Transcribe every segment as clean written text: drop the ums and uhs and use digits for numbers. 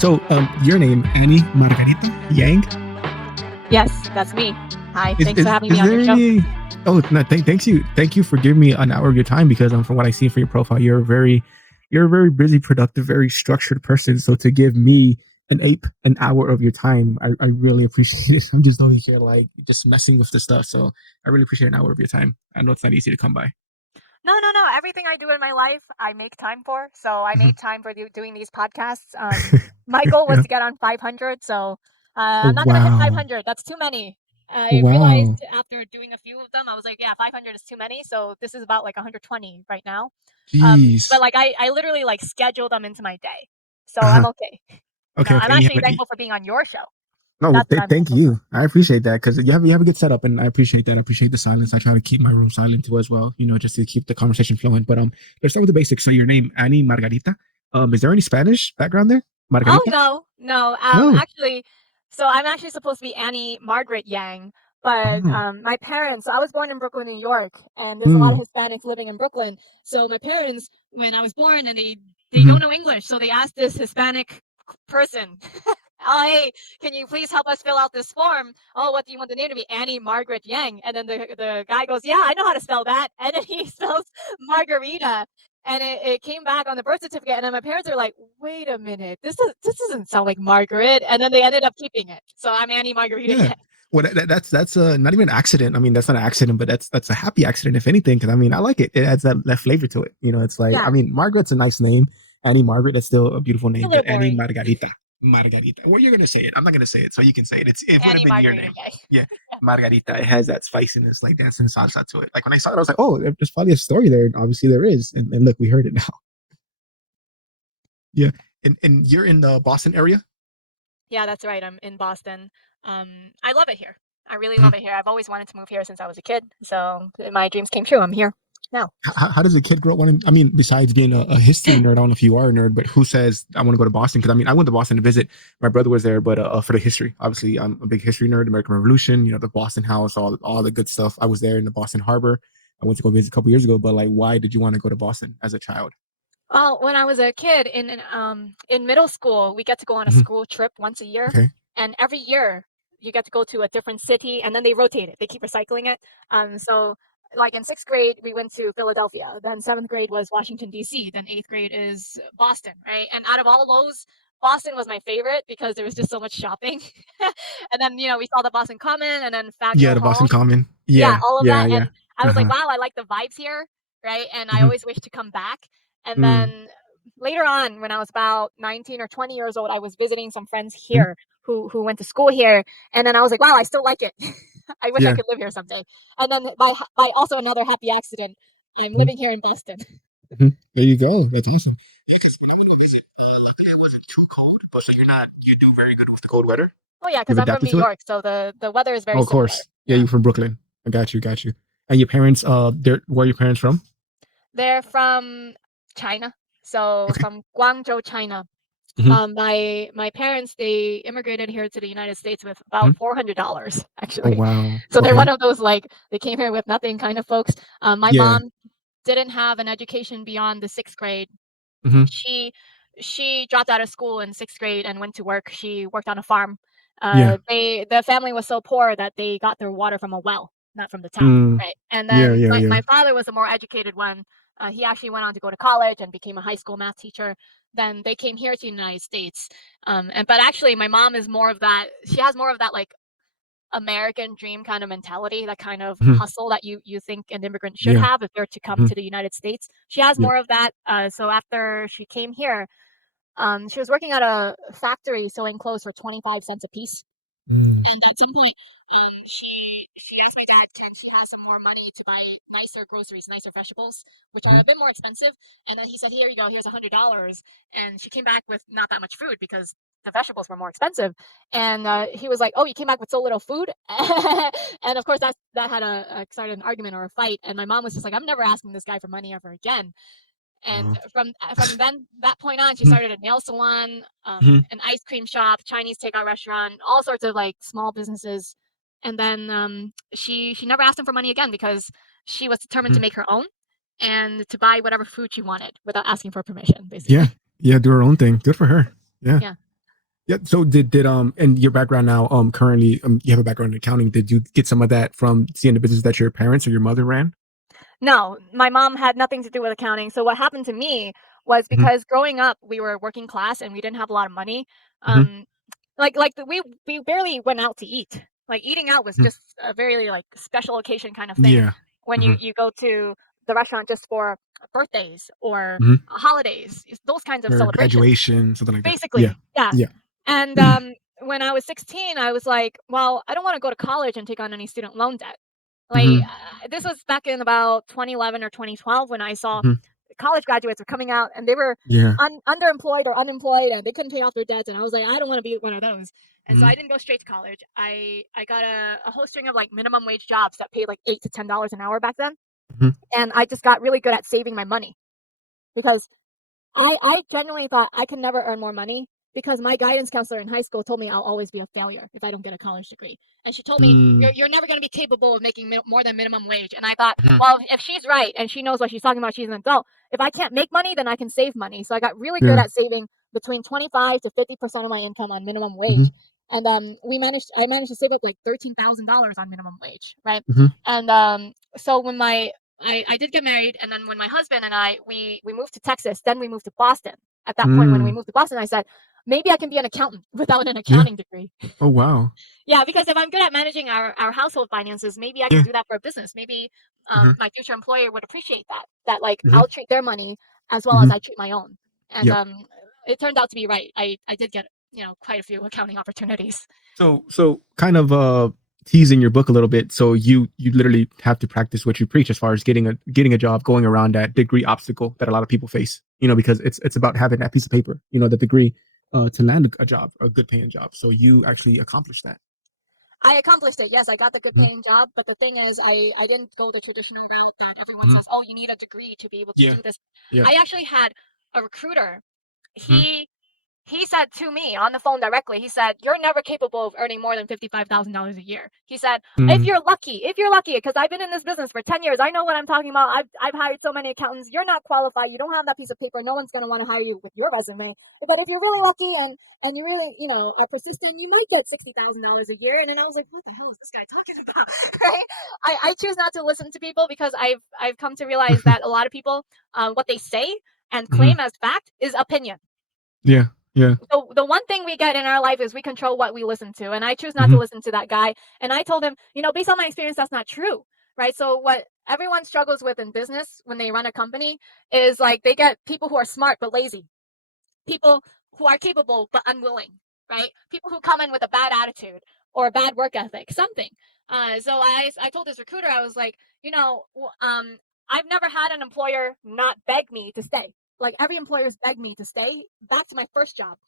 So, your name, Annie Margarita Yang, Yes, that's me. Hi, is thanks for is, having me is on there your show. any? Oh, no, thank you for giving me an hour of your time because from what I see from your profile, you're a very busy, productive, very structured person. So to give me an hour of your time, I really appreciate it. I'm just over here like just messing with the stuff. So I really appreciate an hour of your time. I know it's not easy to come by. No, no, no. Everything I do in my life, I make time for. So I Mhm. made time for doing these podcasts. My goal was Yeah. to get on 500. So Oh I'm not gonna hit wow. 500. That's too many. I realized Wow. after doing a few of them, I was like, yeah, 500 is too many. So this is about like 120 right now. But Jeez. like I literally like schedule them into my day. So Uh I'm huh. okay. Okay. I'm Okay. And you actually have thankful for being on your show. No, well, That's what I'm thank thankful for. you. I appreciate that because you have a good setup, and I appreciate that. I appreciate the silence. I try to keep my room silent too, as well. You know, just to keep the conversation flowing. But let's start with the basics. So your name, Annie Margarita. Is there any Spanish background there? Oh, Margarita? no, no, No. actually so I'm actually supposed to be Annie Margaret Yang, but, Oh. my parents so I was born in Brooklyn, New York, and there's a lot of Mm. Hispanics living in Brooklyn, so my parents, when I was born and they Hmm. don't know English, so they asked this Hispanic person, "Oh, hey, can you please help us fill out this form? Oh, what do you want the name to be? Annie Margaret Yang." And then the guy goes, "Yeah, I know how to spell that." And then he spells Margarita, and it came back on the birth certificate. And then my parents are like, "Wait a minute, this doesn't sound like Margaret." And then they ended up keeping it. So I'm Annie Margarita Yeah. Yang. Well, that's not even an accident. I mean, that's not an accident, but that's a happy accident, if anything. Because I mean, I like it. It adds that flavor to it. You know, it's like I Yeah, mean, Margaret's a nice name. Annie Margaret, that's still a beautiful it's a name. little But Annie boring. Margarita, Margarita. Well, you're gonna say it. I'm not gonna say it, so you can say it. It would have Annie been your Margarita name. Yang. Yeah, Margarita. It has that spiciness, like dancing salsa to it. Like when I saw it, I was like, oh, there's probably a story there. And obviously, there is. And look, we heard it now. Yeah. And you're in the Boston area. Yeah, that's right. I'm in Boston. I love it here. I really Mhm. love it here. I've always wanted to move here since I was a kid. So my dreams came true. I'm here now. How does a kid grow up wanting? I mean, besides being a history nerd, I don't know if you are a nerd, but who says I want to go to Boston? Because I mean, I went to Boston to visit. My brother was there, but for the history, obviously, I'm a big history nerd. American Revolution, you know, the Boston House, all the good stuff. I was there in the Boston Harbor. I went to go visit a couple years ago, but like, why did you want to go to Boston as a child? Well, when I was a kid in middle school, we get to go on a Hmm. school trip once a year, Okay. and every year you get to go to a different city, and then they rotate it. They keep recycling it. So like in sixth grade, we went to Philadelphia. Then seventh grade was Washington D.C. Then eighth grade is Boston, right? And out of all those, Boston was my favorite because there was just so much shopping. And then we saw the Boston Common, and then Yeah, Faneuil the Boston Hall. Common. Yeah, Yeah, all of yeah, that. yeah. And I Uh was like, huh. wow, I like the vibes here, right? And I Hmm. always wish to come back. And Mm. then later on, when I was about 19 or 20 years old, I was visiting some friends Mm. here who went to school here. And then I was like, wow, I still like it. I wish I Yeah. could live here someday. And then by also another happy accident, I'm Mhm. living here in Boston. Mhm. There you go. That's awesome. Yeah, 'cause when I visit, luckily it wasn't too cold, but so you do very good with the cold weather. Oh yeah, because You've I'm from adapted New to it. York, so the weather is Oh, very of similar. course. Yeah, Yeah. you're from Brooklyn. I got you, got you. And your parents, they're where are your parents from? They're from China. So Okay. from Guangzhou, China. Hmm. My parents, they immigrated here to the United States with Hmm. about $400, Oh actually. wow. So they're one Okay. of those like they came here with nothing kind of folks. My Yeah. mom didn't have an education beyond the sixth grade. Hmm. She she dropped out of school in sixth grade and went to work. She worked on a farm. Yeah. The family was so poor that they got their water from a well, not from the tap, Mm. right? And Yeah. then Yeah. Yeah. my father was a more educated one. He actually went on to go to college and became a high school math teacher. Then they came here to the United States. And but actually, my mom is more of that. She has more of that like American dream kind of mentality, that kind of Hmm. hustle that you think an immigrant should Yeah. have if they're to come Hmm. to the United States. She has Yeah. more of that. So after she came here, she was working at a factory sewing clothes for 25 cents a piece. Mm. And at some point, she asked my dad, can she have some more money to buy nicer groceries, nicer vegetables, which are Mhm. a bit more expensive. And then he said, here you go, here's $100. And she came back with not that much food because the vegetables were more expensive. And he was like, oh, you came back with so little food. And of course, that had started an argument or a fight. And my mom was just like, I'm never asking this guy for money ever again. And Wow. from then that point on, she Mhm. started a nail salon, Mhm. an ice cream shop, Chinese takeout restaurant, all sorts of like small businesses. And then she never asked him for money again because she was determined to Mhm. make her own and to buy whatever food she wanted without asking for permission, Yeah. basically. Yeah. Do her own thing. Good for her. Yeah. Yeah. Yeah. So did and your background now currently you have a background in accounting. Did you get some of that from seeing the business that your parents or your mother ran? No, my mom had nothing to do with accounting. So what happened to me was Hmm. because growing up, we were working class and we didn't have a lot of money. Hmm. Um, we barely went out to eat. Like eating out was Hmm. just a very like special occasion kind of thing Yeah. when Hmm. you go to the restaurant just for birthdays or Hmm. holidays, those kinds of Or celebrations. graduation, something like that. Yeah. Basically, yeah. Yeah. And when I was 16, I was like, well, I don't want to go to college and take on any student loan debt. Like, Hmm. this was back in about 2011 or 2012 when I saw Hmm. college graduates were coming out and they were Yeah. underemployed or unemployed and they couldn't pay off their debts. And I was like, I don't want to be one of those. And so Hmm. I didn't go straight to college. I got a whole string of like minimum wage jobs that paid like $8 to $10 an hour back then. Hmm. And I just got really good at saving my money because I genuinely thought I could never earn more money because my guidance counselor in high school told me I'll always be a failure if I don't get a college degree. And she told me, Mm. you're never going to be capable of making more than minimum wage. And I thought, Mhm. well, if she's right and she knows what she's talking about, she's an adult. If I can't make money, then I can save money. So I got really good Yeah. at saving between 25 to 50% of my income on minimum Hmm. wage. And I managed to save up like $13,000 on minimum wage, right? Hmm. And so when I did get married, and then when my husband and we moved to Texas, then we moved to Boston. At that point, when we Mm. moved to Boston, I said, maybe I can be an accountant without an Yeah. accounting degree. Oh wow. Yeah, because if I'm good at managing our household finances, maybe I can Yeah. do that for a business. Maybe Hmm. my future employer would appreciate that. That like Hmm. I'll treat their money as well as Hmm. I treat my own. And Yep. it turned out to be right. I did get quite a few accounting opportunities. So kind of teasing your book a little bit. So you literally have to practice what you preach as far as getting a job, going around that degree obstacle that a lot of people face. Because it's about having that piece of paper, the degree to land a job, a good paying job. So you actually accomplished that. I accomplished it. Yes, I got the good Mhm. paying job, but the thing is, I didn't go the traditional route that everyone Mhm. says, "Oh, you need a degree to be able to Yeah. do this." Yeah. I actually had a recruiter. Mhm. He said to me on the phone directly, he said, "You're never capable of earning more than $55,000 a year." He said, Mhm. if you're lucky, because I've been in this business for 10 years, I know what I'm talking about. I've hired so many accountants. You're not qualified. You don't have that piece of paper. No one's going to want to hire you with your resume. But if you're really lucky and you really, are persistent, you might get $60,000 a year. And then I was like, what the hell is this guy talking about? Right? I choose not to listen to people because I've come to realize that a lot of people, what they say and Mhm. claim as fact is opinion. Yeah. Yeah. So the one thing we get in our life is we control what we listen to, and I choose not to Mhm. listen to that guy. And I told him, based on my experience, that's not true, right? So what everyone struggles with in business when they run a company is like they get people who are smart but lazy, people who are capable but unwilling, right? People who come in with a bad attitude or a bad work ethic, something. So I told this recruiter, I was like, I've never had an employer not beg me to stay. Like every employer's begged me to stay back to my first job.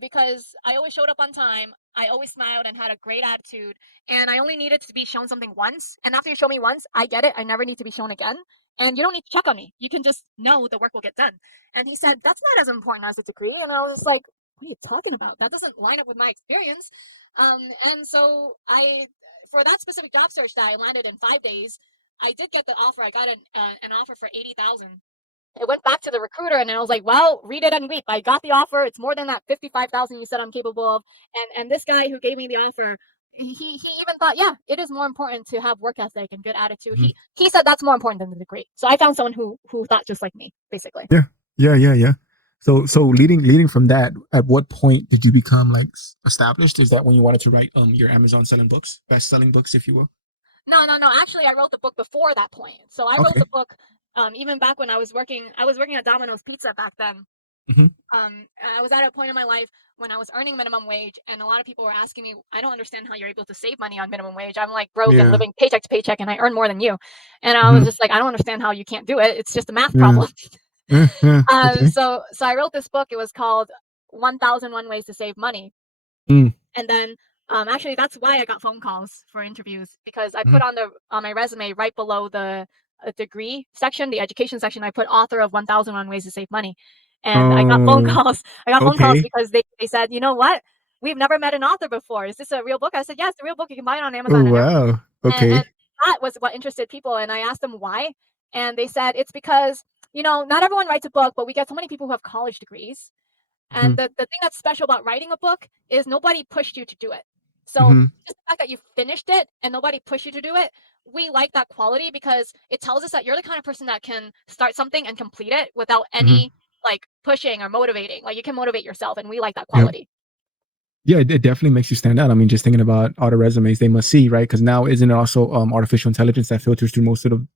Because I always showed up on time. I always smiled and had a great attitude. And I only needed to be shown something once. And after you show me once, I get it. I never need to be shown again. And you don't need to check on me. You can just know the work will get done. And he said, that's not as important as a degree. And I was like, what are you talking about? That doesn't line up with my experience. And so for that specific job search that I landed in 5 days, I did get the offer. I got an offer for 80,000. I went back to the recruiter and I was like, well, read it and weep. I got the offer. It's more than that 55,000 you said I'm capable of. And this guy who gave me the offer, he even thought, yeah, it is more important to have work ethic and good attitude. Mhm. He said that's more important than the degree. So I found someone who thought just like me, basically. Yeah. Yeah. Yeah. Yeah. So leading from that, at what point did you become like established? Is that when you wanted to write your Amazon selling books, best selling books, if you will? No, no, no. Actually, I wrote the book before that point. So I wrote Okay. the book even back when I was working. I was working at Domino's Pizza back then. Hmm. I was at a point in my life when I was earning minimum wage, and a lot of people were asking me, "I don't understand how you're able to save money on minimum wage. I'm like broke and Yeah. living paycheck to paycheck, and I earn more than you." And I was Hmm. just like, "I don't understand how you can't do it. It's just a math Yeah. problem." Yeah. Yeah. Okay. So I wrote this book. It was called 1001 Ways to Save Money. Mm. And then actually that's why I got phone calls for interviews because I Hmm. put on my resume right below the degree section, the education section, I put author of 1001 Ways to Save Money. And I got phone Oh. calls. I got phone calls Okay. because they said, "You know what? We've never met an author before. Is this a real book?" I said, "Yeah, it's a real book. You can buy it on Oh Amazon and everything." wow. And Okay. that was what interested people. And I asked them why. And they said it's because, not everyone writes a book, but we get so many people who have college degrees And the thing that's special about writing a book is nobody pushed you to do it. So Mm-hmm. just the fact that you finished it and nobody pushed you to do it, we like that quality because it tells us that you're the kind of person that can start something and complete it without Mm-hmm. any like pushing or motivating. Like you can motivate yourself, and we like that Yep. quality. Yeah, it definitely makes you stand out. I mean, just thinking about all the resumes they must see, right? Because now isn't it also artificial intelligence that filters through most of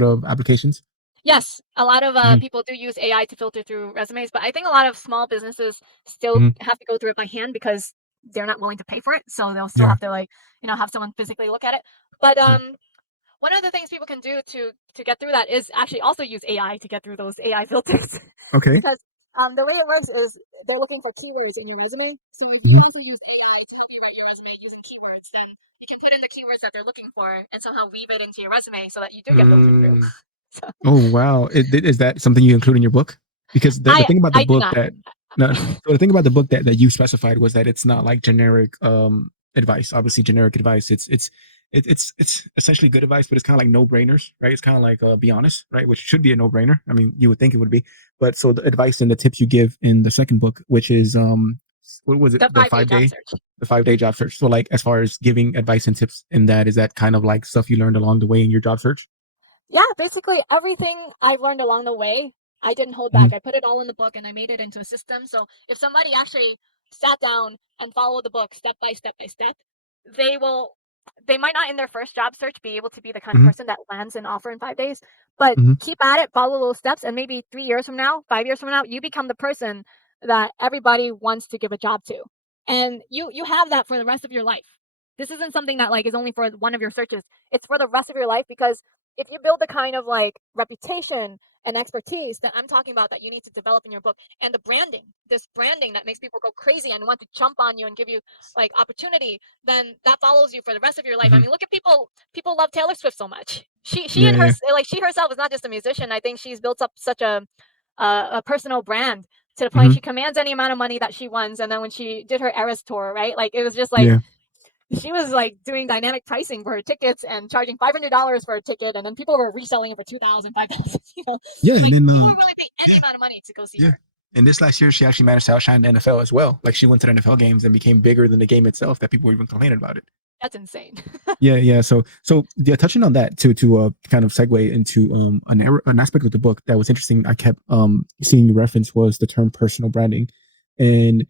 the applications? Yes, a lot of Mm-hmm. people do use AI to filter through resumes, but I think a lot of small businesses still Mm-hmm. have to go through it by hand because they're not willing to pay for it. So they'll still Yeah. have to like, have someone physically look at it. But Yeah. one of the things people can do to get through that is actually also use AI to get through those AI filters. Okay. Because the way it works is they're looking for keywords in your resume. So if you Mm-hmm. also use AI to help you write your resume using keywords, then you can put in the keywords that they're looking for and somehow weave it into your resume so that you do get filtered through. Mm. So Oh wow! Is that something you include in your book? Because the I thing about the I do book not. that no, so the thing about the book that you specified was that it's not like generic advice. Obviously, generic advice. It's essentially good advice, but it's kind of like no brainers, right? It's kind of like be honest, right? Which should be a no brainer. I mean, you would think it would be, but so the advice and the tips you give in the second book, which is what was it? The The 5 day five job day search. the 5 day job search. So like as far as giving advice and tips in that, is that kind of like stuff you learned along the way in your job search? Yeah, basically everything I've learned along the way, I didn't hold Mm-hmm. back. I put it all in the book and I made it into a system. So if somebody actually sat down and followed the book step by step by step, they will they might not in their first job search be able to be the kind of Mm-hmm. person that lands an offer in 5 days, but Mm-hmm. keep at it, follow those steps, and maybe 3 years from now, 5 years from now, you become the person that everybody wants to give a job to. And you have that for the rest of your life. This isn't something that like is only for one of your searches. It's for the rest of your life because if you build the kind of like reputation and expertise that I'm talking about that you need to develop in your book and the branding, this branding that makes people go crazy and want to jump on you and give you like opportunity, then that follows you for the rest of your life. I Mm-hmm. mean, look at people love Taylor Swift so much. She Yeah, and her yeah. like she herself is not just a musician. I think she's built up such a personal brand to the point Mhm. she commands any amount of money that she wants. And then when she did her Eras tour, right? Like it was just like Yeah. she was like doing dynamic pricing for her tickets and charging $500 for a ticket, and then people were reselling it for 2,000, 5,000. Yeah, and Like then people were willing to pay any amount of money to go see yeah. her. And this last year, she actually managed to outshine the NFL as well. Like she went to the NFL games and became bigger than the game itself. That people were even complaining about it. That's insane. Yeah, yeah. So yeah, touching on that to kind of segue into an aspect of the book that was interesting. I kept seeing you reference was the term personal branding, and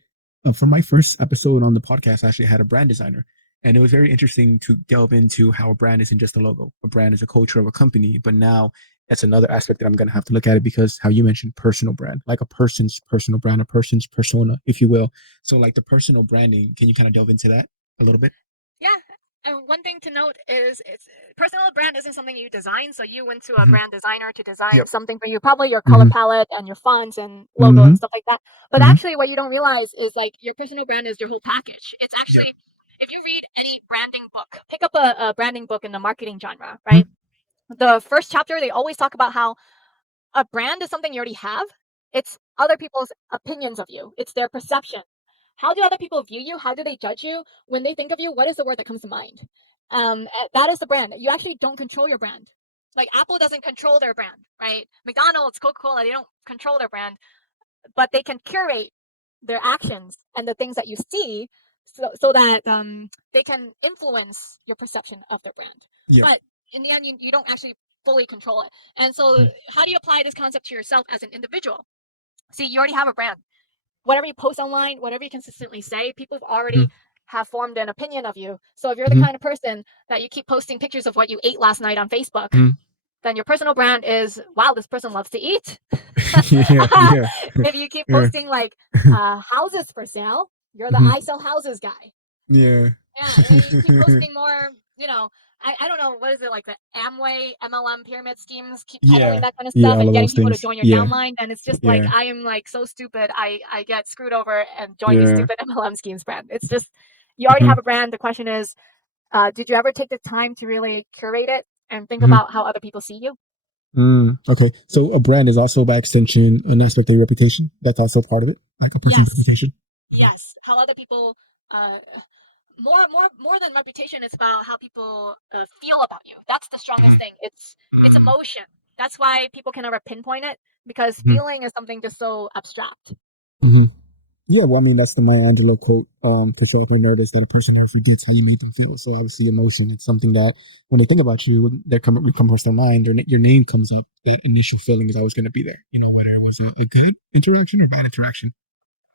for my first episode on the podcast, I actually had a brand designer, and it was very interesting to delve into how a brand isn't just a logo. A brand is a culture of a company, but now that's another aspect that I'm going to have to look at it because how you mentioned personal brand, like a person's personal brand, a person's persona, if you will. So like the personal branding, can you kind of delve into that a little bit? Yeah. And one thing to note is it's personal brand isn't something you design. So you went to a Hmm. brand designer to design Yep. something for you, probably your color Hmm. palette and your fonts and logo Hmm. and stuff like that. But Hmm. actually, what you don't realize is like your personal brand is your whole package. It's Yep. actually, if you read any branding book, pick up a branding book in the marketing genre, Mhm. right? The first chapter, they always talk about how a brand is something you already have. It's other people's opinions of you. It's their perception. How do other people view you? How do they judge you? When they think of you, what is the word that comes to mind? That is the brand. You actually don't control your brand. Like Apple doesn't control their brand, right? McDonald's, Coca-Cola, they don't control their brand, but they can curate their actions and the things that you see so that they can influence your perception of their brand. Yep. But in the end, you don't actually fully control it. And so, Mhm. how do you apply this concept to yourself as an individual? See, you already have a brand. Whatever you post online, whatever you consistently say, people have Mhm. already have formed an opinion of you. So if you're the Mhm. kind of person that you keep posting pictures of what you ate last night on Facebook, Mhm. then your personal brand is wow, this person loves to eat. Yeah, yeah, If you keep yeah. posting like houses for sale, you're the Mhm. I sell houses guy. Yeah. Yeah, and you keep posting more, I don't know, what is it like the Amway MLM pyramid schemes, keep peddling Yeah. that kind of Yeah, stuff all and of getting those people to things. join your Yeah. downline. And it's just like Yeah. I am like so stupid. I get screwed over and join these Yeah. stupid MLM schemes brand. It's just you already Mhm. have a brand. The question is, did you ever take the time to really curate it and think Mhm. about how other people see you? Okay. So a brand is also by extension an aspect of your reputation. That's also part of it, like a person's Yes. reputation. Yes. How other people uh, more than reputation, it's about how people feel about you. That's the strongest thing. It's emotion. That's why people can never pinpoint it because Mhm. feeling is something just so abstract. Mhm. Yeah, well, I mean, that's the Maya Angelou quote. To say they know this, that a person has you detail you made them feel. So obviously, emotion. It's something that when they think about you, when they come, we come across their mind, your name comes up. That initial feeling is always going to be there. You know, whether it was a good interaction or bad interaction.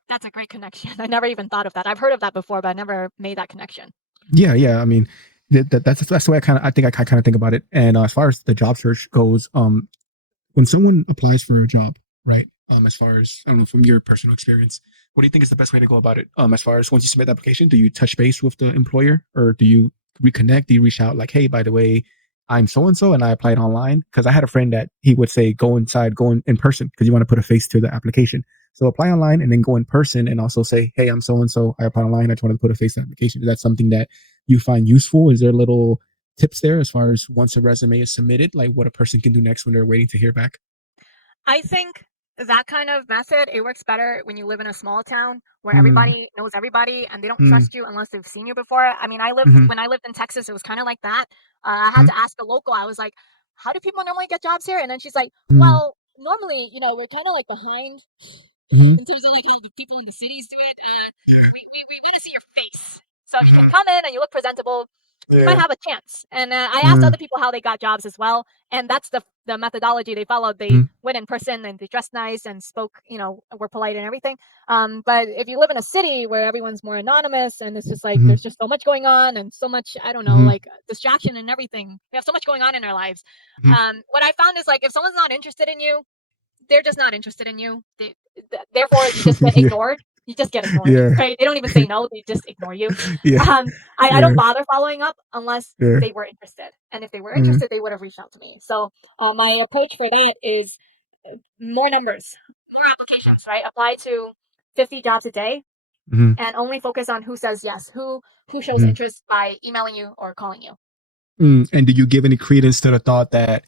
That's a great connection. I never even thought of that. I've heard of that before, but I never made that connection. Yeah, yeah. I mean, that's the way I think I kind of think about it. And as far as the job search goes, when someone applies for a job, right? As far as I don't know from your personal experience, what do you think is the best way to go about it? As far as once you submit the application, do you touch base with the employer or do you reconnect? Do you reach out like, hey, by the way, I'm so and so and I applied online? Because I had a friend that he would say go inside, go in person because you want to put a face to the application. So apply online and then go in person and also say, hey, I'm so and so. I applied online. I just wanted to put a face to the application. Is that something that you find useful? Is there little tips there as far as once a resume is submitted, like what a person can do next when they're waiting to hear back? I think that kind of method, it works better when you live in a small town where Mm, everybody knows everybody and they don't mm, trust you unless they've seen you before. I mean, mhm, when I lived in Texas, it was kind of like that. I had mhm, to ask a local. I was like, "How do people normally get jobs here?" And then she's like, mm, "Well, normally, we're kind of like behind mhm. in terms of like how the people in the cities do it. We want to see your face. So if you can come in and you look presentable, you might Yeah. have a chance." And I asked Mm, other people how they got jobs as well, and that's the methodology they followed. They mhm, went in person and they dressed nice and spoke, were polite and everything. But if you live in a city where everyone's more anonymous and it's just like mhm, there's just so much going on and so much, I don't know, mhm, like distraction and everything. We have so much going on in our lives. mhm. What I found is like if someone's not interested in you, they're just not interested in you. Therefore, you just get Yeah, ignored. You just get ignored, yeah, right? They don't even say no. They just ignore you. yeah, I don't yeah, bother following up unless yeah. they were interested. And if they were Mm, interested, they would have reached out to me. So my approach for that is more numbers, more applications, right? Apply to 50 jobs a day mhm, and only focus on who says yes, who shows mhm. interest by emailing you or calling you. And do you give any credence to the thought that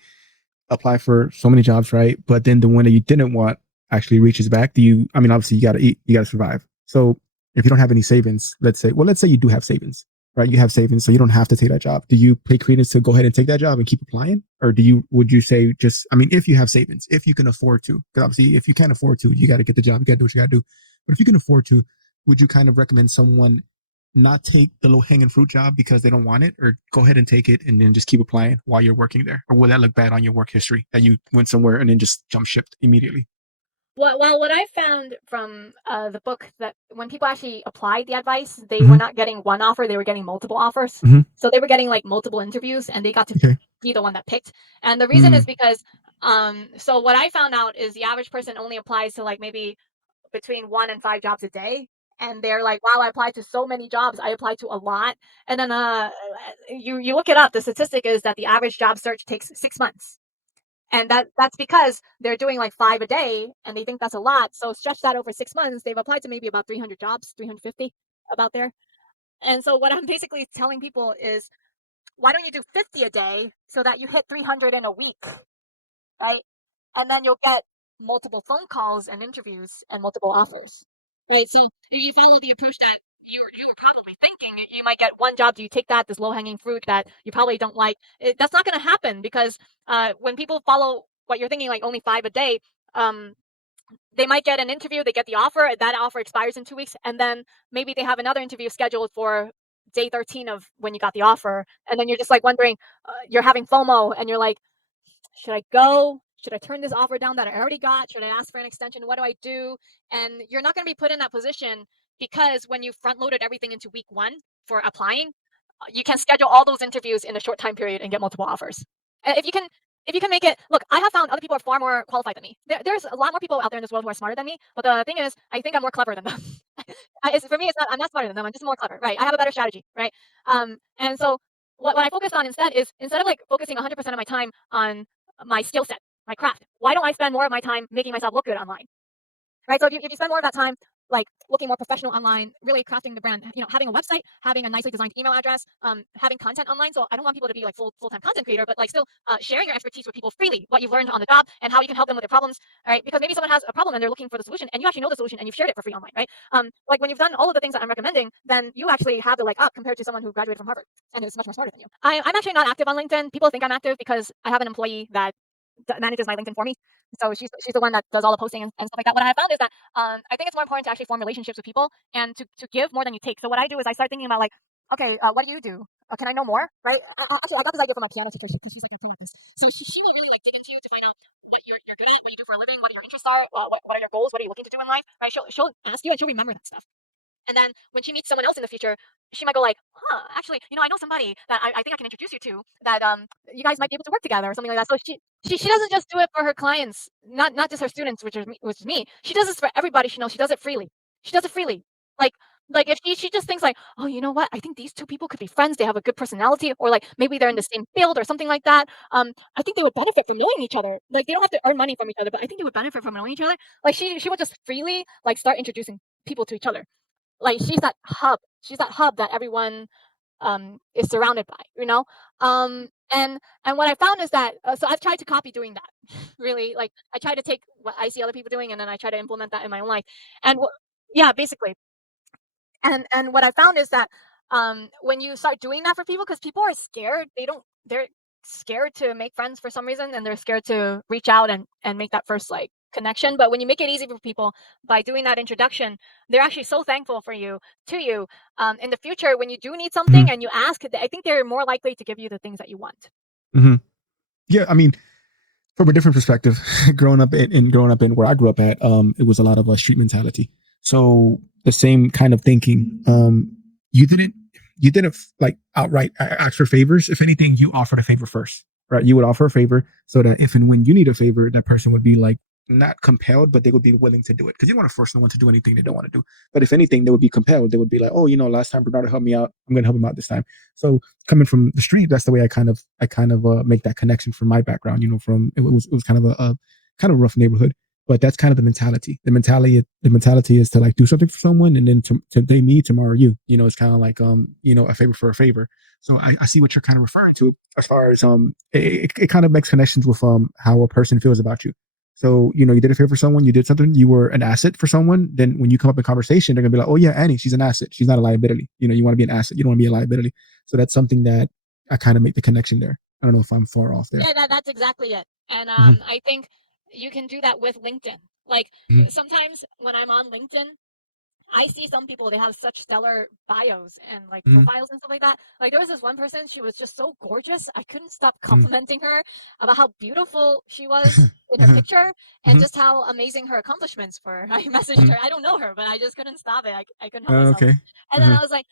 apply for so many jobs, right? But then the one that you didn't want actually reaches back. Do you? I mean, obviously you got to eat, you got to survive. So if you don't have any savings, let's say you do have savings, right? You have savings, so you don't have to take that job. Do you pay credence to go ahead and take that job and keep applying, or would you say just? I mean, if you have savings, if you can afford to, because obviously if you can't afford to, you got to get the job. You got to do what you got to do. But if you can afford to, would you kind of recommend someone not take the low hanging fruit job because they don't want it, or go ahead and take it and then just keep applying while you're working there? Or will that look bad on your work history that you went somewhere and then just jump shipped immediately? Well, what I found from the book that when people actually applied the advice, they were Mm-hmm. not getting one offer; they were getting multiple offers. Mm-hmm. So they were getting like multiple interviews, and they got to Okay. be the one that picked. And the reason Mm-hmm. is because, so what I found out is the average person only applies to like maybe between 1 and 5 jobs a day. And they're like, wow, I applied to so many jobs. I applied to a lot. And then you look it up. The statistic is that the average job search takes 6 months. And that's because they're doing like 5 a day and they think that's a lot. So stretch that over 6 months, they've applied to maybe about 300 jobs, 350 about there. And so what I'm basically telling people is why don't you do 50 a day so that you hit 300 in a week, right? And then you'll get multiple phone calls and interviews and multiple offers. Right. So if you follow the approach that you were probably thinking, you might get one job. Do you take that, this low hanging fruit that you probably don't like? That's not going to happen because when people follow what you're thinking, like only 5 a day, um, they might get an interview, they get the offer, that offer expires in 2 weeks, and then maybe they have another interview scheduled for day 13 of when you got the offer, and then you're just like wondering, you're having FOMO, and you're like, should I go? Should I turn this offer down that I already got? Should I ask for an extension? What do I do? And you're not going to be put in that position because when you front loaded everything into week one for applying, you can schedule all those interviews in a short time period and get multiple offers. If you can, if you can make it, look, I have found other people are far more qualified than me. There's a lot more people out there in this world who are smarter than me. But the thing is, I think I'm more clever than them. For me, it's not. I'm not smarter than them. I'm just more clever, right? I have a better strategy, right? And so what I focused on instead is instead of like focusing 100% of my time on my skill set, my craft, why don't I spend more of my time making myself look good online? Right? So if you spend more of that time like looking more professional online, really crafting the brand, having a website, having a nicely designed email address, having content online. So I don't want people to be like full-time content creator, but like still sharing your expertise with people freely, what you've learned on the job and how you can help them with their problems. All right, because maybe someone has a problem and they're looking for the solution, and you actually know the solution and you've shared it for free online, right? Like when you've done all of the things that I'm recommending, then you actually have the leg up compared to someone who graduated from Harvard and is much more smarter than you. I'm actually not active on LinkedIn. People think I'm active because I have an employee that manages my LinkedIn for me. So she's the one that does all the posting and stuff like that. What I have found is that I think it's more important to actually form relationships with people and to give more than you take. So what I do is I start thinking about like, okay, what do you do? Can I know more? Right? Actually, I got this idea from my piano teacher because she's like a pro at this. So she will really like dig into you to find out what you're good at, what you do for a living, what your interests are, what are your goals, what are you looking to do in life, right? She'll ask you and she'll remember that stuff. And then when she meets someone else in the future, she might go like, "Huh, actually, I know somebody that I think I can introduce you to that you guys might be able to work together or something like that." So she doesn't just do it for her clients, not just her students, which is me. She does this for everybody she knows. She does it freely. She does it freely. Like if she just thinks like, "Oh, you know what? I think these two people could be friends. They have a good personality, or like maybe they're in the same field or something like that. I think they would benefit from knowing each other. Like they don't have to earn money from each other, but I think they would benefit from knowing each other." Like she would just freely like start introducing people to each other. Like she's that hub. She's that hub that everyone is surrounded by, and what I found is that so I've tried to copy doing that. Really, like I try to take what I see other people doing and then I try to implement that in my own life. And yeah, basically. And what I found is that when you start doing that for people, because people are scared, they're scared to make friends for some reason, and they're scared to reach out and make that first like connection. But when you make it easy for people by doing that introduction, they're actually so thankful for you to you in the future when you do need Hmm. something and you ask. I think they're more likely to give you the things that you want. Hmm. Yeah, I mean, from a different perspective, growing up in where I grew up at, it was a lot of street mentality. So the same kind of thinking. You didn't you didn't like outright ask for favors. If anything, you offered a favor first, right? You would offer a favor so that if and when you need a favor, that person would be like not compelled, but they would be willing to do it because you don't want to force someone to do anything they don't want to do. But if anything, they would be compelled. They would be like, oh, last time Bernardo helped me out, I'm going to help him out this time. So coming from the street, that's the way I kind of make that connection from my background. From it was kind of a kind of rough neighborhood, but that's kind of the mentality. The mentality is to like do something for someone, and then today me, tomorrow you. It's kind of like a favor for a favor. So I see what you're kind of referring to as far as it kind of makes connections with how a person feels about you. So you did a favor for someone, you did something, you were an asset for someone. Then when you come up in conversation, they're gonna be like, oh yeah, Annie, she's an asset. She's not a liability. You want to be an asset. You don't want to be a liability. So that's something that I kind of make the connection there. I don't know if I'm far off there. Yeah, that's exactly it. And Hmm. I think you can do that with LinkedIn. Like Hmm. sometimes when I'm on LinkedIn, I see some people, they have such stellar bios and like Hmm. profiles and stuff like that. Like there was this one person, she was just so gorgeous. I couldn't stop Hmm. complimenting her about how beautiful she was in her picture and Hmm. just how amazing her accomplishments were. I messaged Hmm. her. I don't know her, but I just couldn't stop it. I couldn't help myself. Okay. And then Uh-huh. I was like,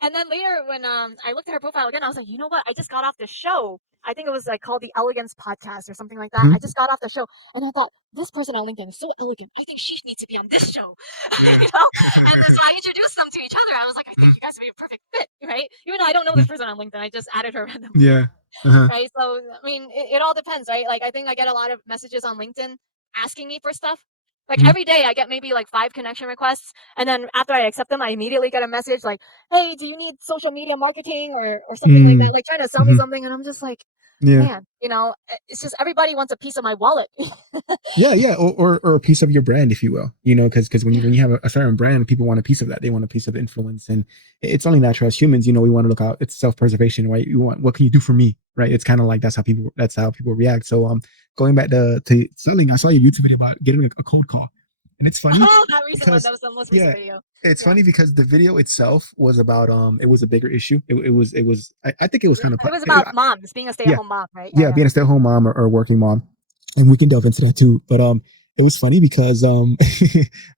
and then later when I looked at her profile again, I was like, you know what? I just got off this show. I think it was like called the Elegance Podcast or something like that. Hmm. I just got off the show and I thought this person on LinkedIn is so elegant. I think she needs to be on this show. Yeah. And then so I introduced them to each other. I was like, I think you guys would be a perfect fit, right? Even though I don't know this person on LinkedIn, I just added her randomly, Yeah. Uh-huh. right? So I mean, it all depends, right? Like I think I get a lot of messages on LinkedIn asking me for stuff. Like Hmm. every day, I get maybe like 5 connection requests, and then after I accept them, I immediately get a message like, "Hey, do you need social media marketing or something like that?" Mm. Like trying to sell me Hmm. something, and I'm just like, Yeah. man, it's just everybody wants a piece of my wallet. Yeah, yeah, or a piece of your brand, if you will, because when you have a certain brand, people want a piece of that. They want a piece of influence, and it's only natural as humans. We want to look out. It's self preservation, right? You want what can you do for me, right? It's kind of like that's how people react. So going back to selling, I saw your YouTube video about getting a cold call, and it's funny Oh, that recent one. because That was the most recent yeah, video. it's Yeah. funny because the video itself was about it was a bigger issue. It was I think it was kind of It was about moms being a yeah, stay-at-home mom, right? Yeah, yeah, yeah. being a stay-at-home mom or working mom, and we can delve into that too. But it was funny because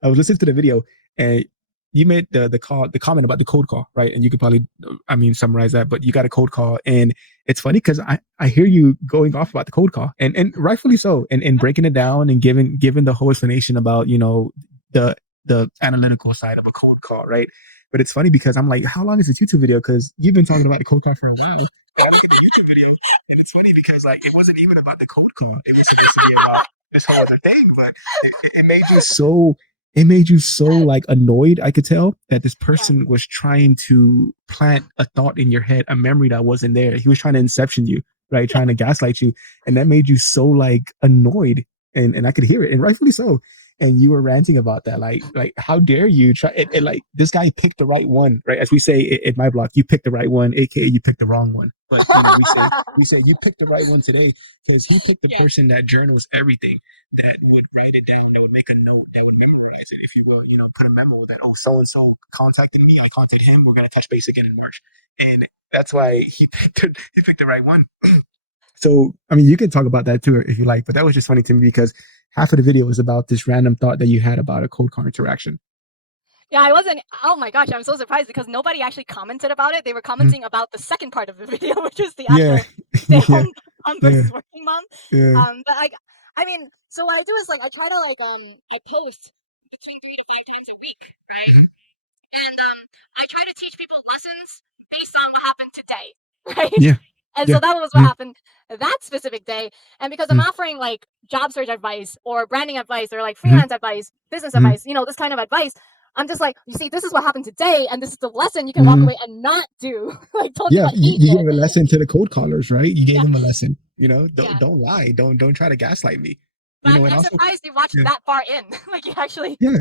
I was listening to the video and you made the comment about the cold call, right? And you could probably, I mean, summarize that. But you got a cold call, and it's funny because I hear you going off about the cold call, and rightfully so, and breaking it down and giving the whole explanation about the the analytical side of a cold call, right? But it's funny because I'm like, how long is this YouTube video? Because you've been talking about the cold call for a while, but I've seen the YouTube video, and it's funny because like it wasn't even about the cold call. It was supposed to be about this whole other thing, but it made you so like annoyed. I could tell that this Yeah. person was trying to plant a thought in your head, a memory that wasn't there. He was trying to inception you, right? Yeah. Trying to gaslight you, and that made you so like annoyed, and I could hear it, and rightfully so. and you were ranting about that. Like how dare you try it? Like this guy picked the right one, right? As we say in my block, you picked the right one, aka you picked the wrong one. But we say you picked the right one today because he picked the Yeah. person that journals everything, that would write it down, that would make a note, that would memorize it, if you will. Put a memo that, oh, so and so contacted me, I contacted him, we're gonna touch base again in March, and that's why he picked the right one. So, I mean, you can talk about that too if you like, but that was just funny to me because half of the video was about this random thought that you had about a cold car interaction. Yeah, I wasn't. Oh my gosh, I'm so surprised because nobody actually commented about it. They were Mhm. commenting about the second part of the video, which is the Yeah, actual yeah, stay-at-home mom yeah, versus working mom. yeah. But I mean, so what I do is like I try to I post between 3 to 5 times a week, right? Mhm. And I try to teach people lessons based on what happened today, right? Yeah, And yeah. so that was what Mhm, happened that specific day. And because I'm mhm, offering like job search advice or branding advice or like mhm, freelance advice, business mhm, advice, this kind of advice, I'm just like, you see, this is what happened today, and this is the lesson you can walk mhm. away and not do. Like, don't do Yeah, what he you did. gave a lesson to the cold callers, right? You gave Yeah, them a lesson. yeah. Don't lie. Don't try to gaslight me. But I'm, And I'm also, surprised you watched yeah, that far in. Like, yeah,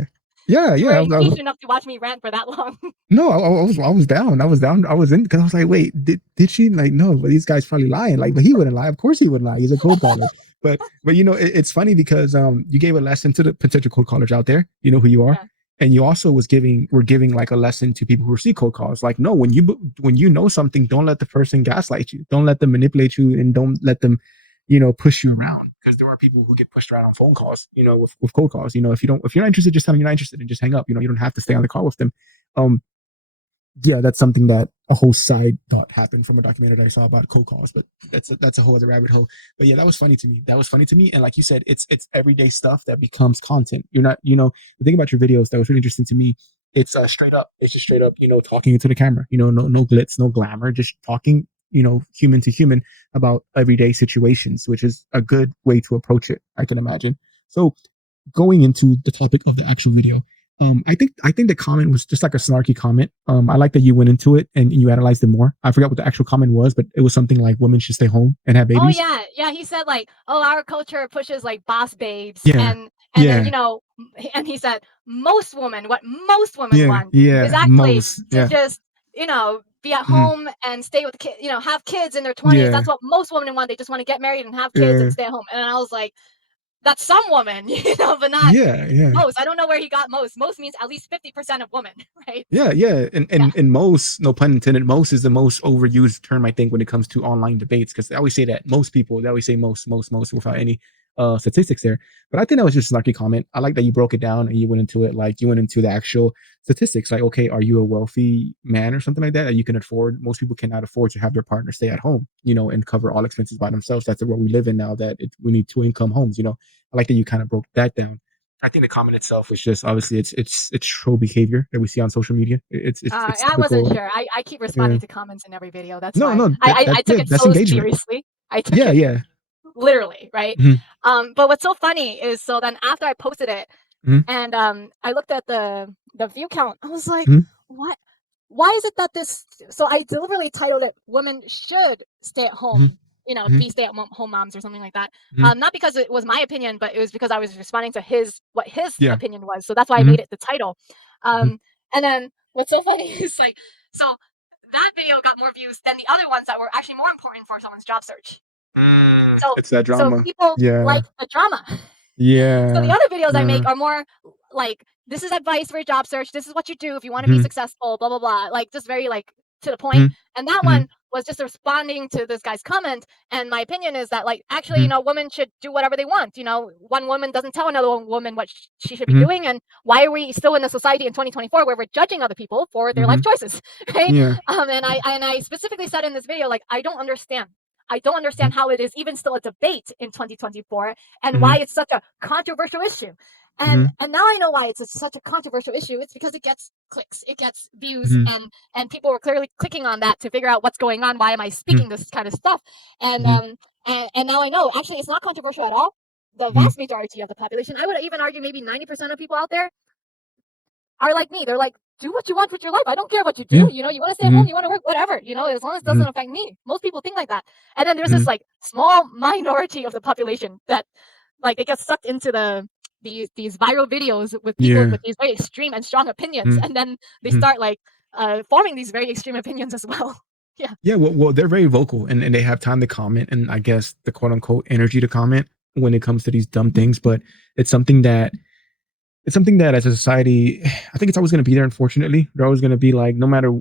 yeah, you yeah. were patient enough to watch me rant for that long. No, I was down. I was down. I was in because I was like, wait, did she like no? But these guys probably lying. Like, but he wouldn't lie. Of course he wouldn't lie. He's a cold caller. But it's funny because you gave a lesson to the potential cold callers out there. You know who you are, Yeah. and you also were giving like a lesson to people who receive cold calls. Like, no, when you know something, don't let the person gaslight you. Don't let them manipulate you, and don't let them, push you around. Because there are people who get pushed around on phone calls. With cold calls. If you're not interested, just tell them you're not interested and just hang up. You don't have to stay on the call with them. Um, yeah, that's something that a whole side thought happened from a documentary that I saw about cold calls, but that's a whole other rabbit hole. But yeah, that was funny to me. That was funny to me, and like you said, it's everyday stuff that becomes content. You're not, the thing about your videos that was really interesting to me. It's straight up. It's just straight up, talking into the camera. No glitz, no glamour, just talking, human to human about everyday situations, which is a good way to approach it. I can imagine. So going into the topic of the actual video, I think the comment was just like a snarky comment. I like that you went into it and you analyzed it more. I forgot what the actual comment was, but it was something like women should stay home and have Oh babies. yeah, yeah. He said like, "Oh, our culture pushes like boss babes," Yeah, and then yeah, and he said what most women yeah, want is yeah. actually Most, to yeah, just be at mm, home and stay with the kid, have kids in their 20s. yeah, That's what most women want. They just want to get married and have kids and yeah, stay at home. And I was like, that's some women, but not yeah, yeah. most. I don't know where he got most. Most means at least 50% of women, right? Yeah, yeah, and, Yeah. and and most, no pun intended, most is the most overused term I think when it comes to online debates because they always say that most people, they always say most without any statistics there. But I think that was just a snarky comment. I like that you broke it down and you went into it, like you went into the actual statistics. Like, okay, are you a wealthy man or something like that? That you can afford? Most people cannot afford to have their partner stay at home, and cover all expenses by themselves. That's the world we live in now. That we need two income homes. I like that you kind of broke that down. I think the comment itself was just obviously it's troll behavior that we see on social media. It's I wasn't typical. sure. I keep Yeah. responding to comments in every video. That's No, why no, I took good. it That's so engagement. seriously. I took Yeah, it yeah. literally, right? Mhm, But what's so funny is so then after I posted it mhm, and I looked at the view count, I was like, mhm, what? Why is it that this? So I deliberately titled it "Women Should Stay at mhm, Home." mhm, Be stay-at-home moms or something like that. mhm. Not because it was my opinion, but it was because I was responding to what his Yeah. opinion was. So that's why I Mhm, made it the title. mhm. And then what's so funny is like, so that video got more views than the other ones that were actually more important for someone's job search. So It's that so drama. people Yeah. like the drama. So the Yeah. other videos I Yeah. make are more like, this is advice for a job search. This is what you do if you want to be Mhm, successful, blah, blah, blah. Like just very like to the point. mhm, And that mhm, one was just responding to this guy's comment. And my opinion is that like actually, mhm, women should do whatever they want. One woman doesn't tell another woman what she should be mhm, doing. And why are we still in a society in 2024 where we're judging other people for their life mhm. choices? Right. Yeah. And I specifically said in this video, like, I don't understand. I don't Mhm, understand how it is even still a debate in 2024 and mhm, why it's such a controversial issue. And mhm, and now I know why it's such a controversial issue. It's because it gets clicks, it gets views, mhm, and people were clearly clicking on that to figure out what's going on. Why am I mhm, speaking this kind of stuff? And mhm, and now I know actually it's not controversial at all. The mhm, vast majority of the population, I would even argue maybe 90% of people out there are like me. They're like, do what you want with your life. I don't care what you do. yeah. You want to stay at home, Mhm, you want to work, whatever. As long as it mhm, doesn't affect me. Most people think like that. And then there's this mhm, like small minority of the population that like they get sucked into these viral videos with people Yeah. with these very extreme and strong opinions, Mm, and then they mhm. start like forming these very extreme opinions as well. Yeah. Yeah, well, they're very vocal and they have time to comment and I guess the quote unquote energy to comment when it comes to these dumb things. But it's something that it's something that as a society, I think it's always going to be there. Unfortunately, they're always going to be like, no matter,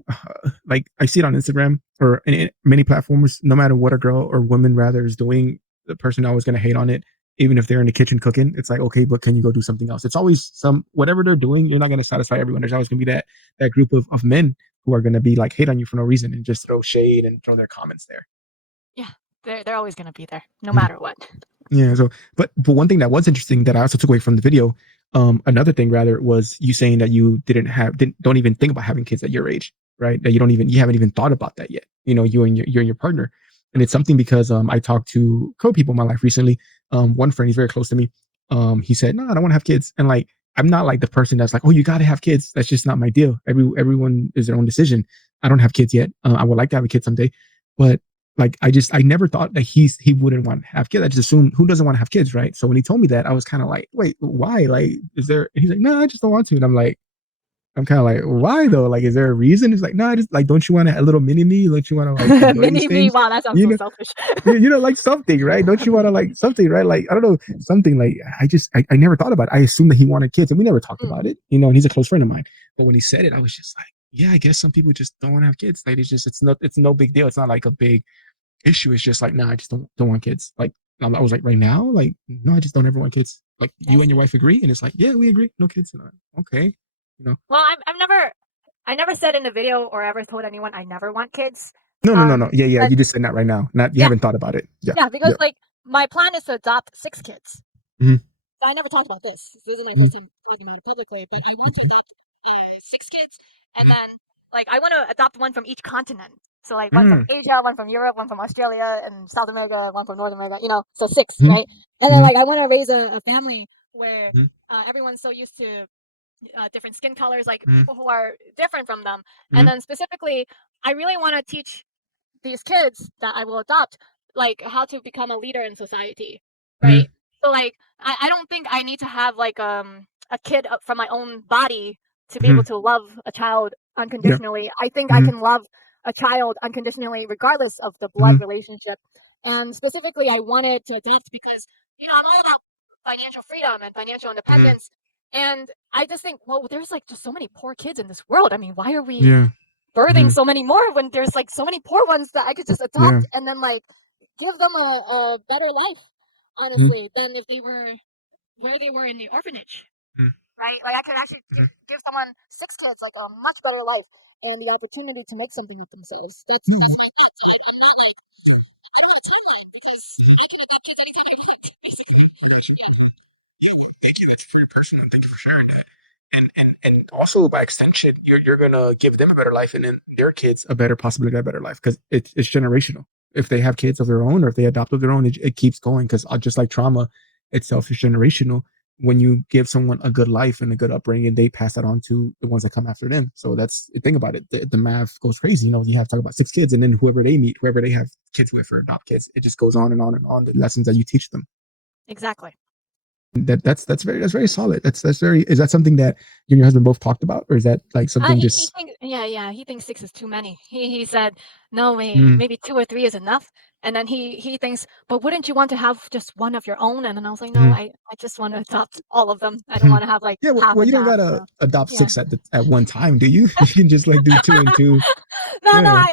like I see it on Instagram or in many platforms, no matter what a girl or woman rather is doing, the person always going to hate on it. Even if they're in the kitchen cooking, it's like, okay, but can you go do something else? It's always whatever they're doing, you're not going to satisfy everyone. There's always going to be that group of men who are going to be like hate on you for no reason and just throw shade and throw their comments there. Yeah, they're always gonna be there, no Mhm. matter what. Yeah. So, but one thing that was interesting that I also took away from the video, another thing rather was you saying that you don't even think about having kids at your age, right? That you haven't even thought about that yet. You know, you and your partner, and it's something because I talked to people in my life recently. One friend, he's very close to me. He said, no, I don't want to have kids, and like I'm not like the person that's like, oh, you got to have kids. That's just not my deal. Everyone is their own decision. I don't have kids yet. I would like to have a kid someday, but like I never thought that he wouldn't want to have kids. I just assumed who doesn't want to have kids, right? So when he told me that, I was kind of like, wait, why? Like, is there? And he's like, no, I just don't want to. And I'm kind of like, why though? Like, is there a reason? He's like, no, I just like, don't you want a little mini me? Don't you want to like enjoy these Mini me, things? wow, that sounds You so know, selfish. like something, right? Don't you want to like something, right? Like, I don't know, something like I never thought about it. I assumed that he wanted kids and we never talked Mm, about it, and he's a close friend of mine. But when he said it, I was just like, yeah, I guess some people just don't want to have kids. Like, it's no big deal. It's not like a big issue. Is just like, nah, I just don't want kids. Like I was like, right now, like, no, I just don't ever want kids. Like you and yes. your wife agree, and it's like, yeah, we agree, no kids. And okay, you know, Well, I never said in the video or ever told anyone I never want kids. no, yeah, yeah. But You just said that right now. Not you yeah, haven't thought about it. Yeah, yeah, because yeah. like my plan is to adopt 6 kids. Mm-hmm. So I never talked about this. This is my Mm-hmm. first time talking about it publicly, but I want to adopt 6 kids, and then like I want to adopt one from each continent. So like one from Mm-hmm. Asia, one from Europe, one from Australia and South America, one from North America. So 6, Mm-hmm. right? And then like I want to raise a family where Mm-hmm. everyone's so used to different skin colors, like Mm-hmm. people who are different from them. And Mm-hmm. then specifically, I really want to teach these kids that I will adopt, like how to become a leader in society, Mm-hmm. right? So like I don't think I need to have like a kid from my own body to be able Mm-hmm. to love a child Yeah. unconditionally. I think I Mm-hmm. can love a child unconditionally regardless of the blood Mm-hmm. relationship. And specifically I wanted to adopt because I'm all about financial freedom and financial Mm-hmm. independence. And I just think, well, there's like just so many poor kids in this world. I mean, why are we Yeah. birthing Mm-hmm. so many more when there's like so many poor ones that I could just Yeah. adopt and then like give them a better life, Mm-hmm. honestly, than if they were where they were in the orphanage, Mm-hmm. right? Like I could actually give someone 6 kids like a much better life and the opportunity to make something with themselves. That's Mm-hmm. my thought. So I'm not like I don't have a timeline because I can adopt kids anytime I want, basically. I got you. Yeah. Yeah, well, thank you. That's very personal, and thank you for sharing that. And also by extension, you're gonna give them a better life, and then their kids a better possibility of a better life because it's generational. If they have kids of their own, or if they adopt of their own, it keeps going because just like trauma itself is generational. When you give someone a good life and a good upbringing, they pass that on to the ones that come after them. So that's think about it. The math goes crazy. You have to talk about 6 kids, and then whoever they meet, whoever they have kids with or adopt kids, it just goes on and on and on. The lessons that you teach them. Exactly. That's very solid. That's very. Is that something that you and your husband both talked about, or is that like something He just? thinks, yeah, he thinks 6 is too many. He said, no, Mm, maybe 2 or 3 is enough. And then he thinks, but wouldn't you want to have just one of your own? And then I was like, no, mm, I just want to adopt all of them. I don't mm. want to have like Yeah. half Well, you and don't half. gotta So adopt yeah. 6 at one time, do you? You can just like do two and two. No, Yeah.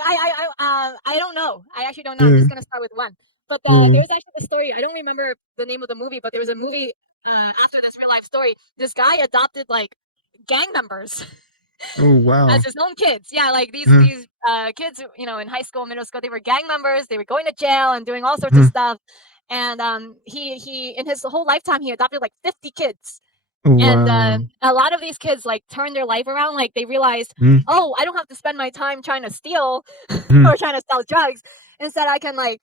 I don't know. I actually don't know. I'm Yeah. just gonna start with one. But Oh. there's actually a story. I don't remember the name of the movie, but there was a movie after this real life story. This guy adopted like gang members Oh as wow. his own kids. Yeah, like these Uh, these kids, in high school, middle school, they were gang members. They were going to jail and doing all sorts of uh, stuff. And he in his whole lifetime he adopted like 50 kids. oh And wow. a lot of these kids like turned their life around. Like they realized, Mm, oh, I don't have to spend my time trying to steal mm, or trying to sell drugs. Instead, I can like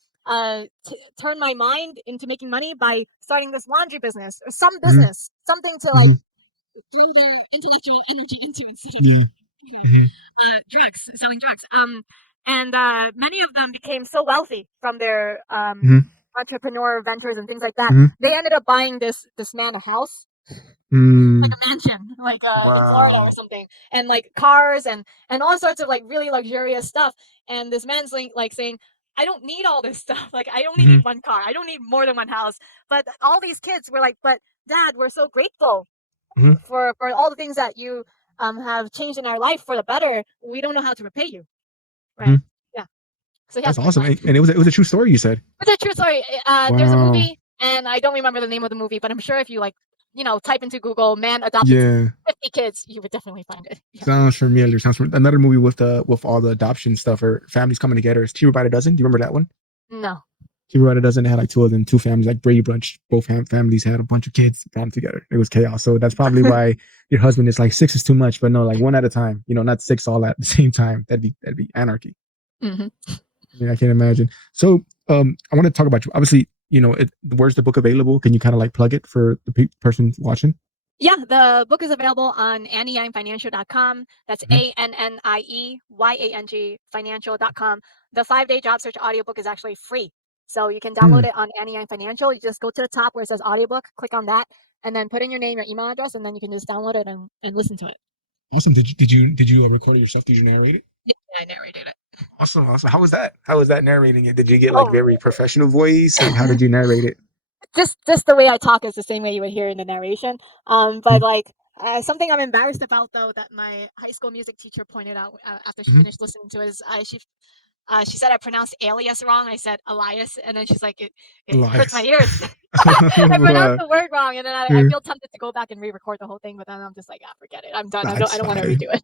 turn my mind into making money by starting this laundry business or some mm, business, something to like mm, throw the intellectual energy into instead of mm, mm, drugs, selling drugs. And many of them became so wealthy from their mm, entrepreneur ventures and things like that. mm, They ended up buying this man a house. Mm. Mansion, like in Florida or something, and like cars and all sorts of like really luxurious stuff. And this man's like saying, "I don't need all this stuff. Like I only Hmm. need one car. I don't need more than one house." But all these kids were like, "But Dad, we're so grateful Hmm. for all the things that you have changed in our life for the better. We don't know how to repay you." Hmm. Right? Yeah. So he has That's a good awesome. point. And it was a true story, you said. It's a true story. There's a Wow. movie, and I don't remember the name of the movie, but I'm sure if you like, type into Google "man adopted Yeah. 50 kids," you would definitely find it. Yeah. Sounds familiar. Sounds familiar. Another movie with all the adoption stuff or families coming together is Two by a Dozen. Do you remember that one? No. Two by a Dozen had like two of them, two families, like Brady Bunch. Both families had a bunch of kids brought them together. It was chaos. So that's probably why your husband is like six is too much, but no, like one at a time. Not six all at the same time. That'd be anarchy. Mhm. I mean, I can't imagine. So, I want to talk about you. Obviously, where's the book available? Can you kind of like plug it for the person watching? Yeah, the book is available on annieyangfinancial.com. That's Mhm. ANNIEYANG financial.com. The 5-day job search audiobook is actually free. So you can download Mm, it on Annie Yang Financial. You just go to the top where it says audiobook, click on that, and then put in your name, your email address, and then you can just download it and listen to it. awesome. Did you record it yourself? Did you narrate it? Yeah, I narrated it. Awesome, awesome. How was that? How was that narrating it? Did you get like Oh, very professional voice? Like, how did you narrate it? just the way I talk is the same way you would hear in the narration. But Mm-hmm. like something I'm embarrassed about though that my high school music teacher pointed out after she Mm-hmm. finished listening to it is she said I pronounced alias wrong. I said Elias, and then she's like, it hurts my Elias. ears. I pronounced Wow. the word wrong, and then I Yeah, feel tempted to go back and re-record the whole thing, but then I'm just like, ah, forget it. I'm done. I that's don't want to fine. redo it.